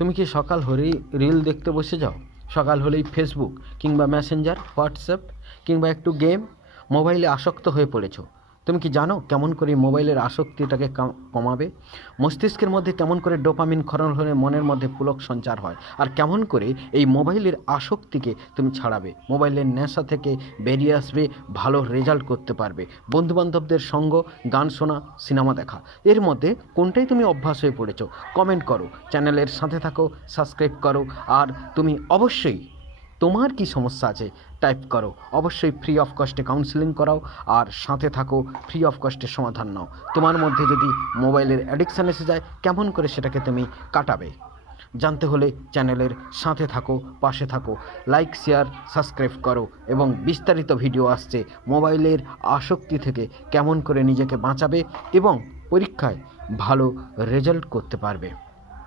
তুমি কি সকাল হলেই রিল দেখতে বসে যাও? সকাল হলেই ফেসবুক কিংবা মেসেঞ্জার, হোয়াটসঅ্যাপ কিংবা একটু গেম, মোবাইলে আসক্ত হয়ে পড়েছো। তুমি কি জানো কেমন করে মোবাইলের আসক্তিটাকে কমাবে? মস্তিষ্কের মধ্যে কেমন করে ডোপামিন ক্ষরণ হলে মনের মধ্যে পুলক সঞ্চার হয়, আর কেমন করে এই মোবাইলের আসক্তিকে তুমি ছাড়াবে, মোবাইলের নেশা থেকে বেরিয়ে আসবে, ভালো রেজাল্ট করতে পারবে। বন্ধুবান্ধবদের সঙ্গ, গান শোনা, সিনেমা দেখা, এর মধ্যে কোনটাই তুমি অভ্যাস হয়ে পড়েছো? কমেন্ট করো, চ্যানেলের সাথে থাকো, সাবস্ক্রাইব করো। আর তুমি অবশ্যই তোমার কি সমস্যা আছে টাইপ করো, অবশ্যই ফ্রি অফ কস্টে কাউন্সেলিং করাও, আর সাথে থাকো, ফ্রি অফ কস্টের সমাধান নাও। তোমার মধ্যে যদি মোবাইলের অ্যাডিকশান এসে যায়, কেমন করে সেটাকে তুমি কাটাবে জানতে হলে চ্যানেলের সাথে থাকো, পাশে থাকো, লাইক, শেয়ার, সাবস্ক্রাইব করো। এবং বিস্তারিত ভিডিও আসছে মোবাইলের আসক্তি থেকে কেমন করে নিজেকে বাঁচাবে এবং পরীক্ষায় ভালো রেজাল্ট করতে পারবে।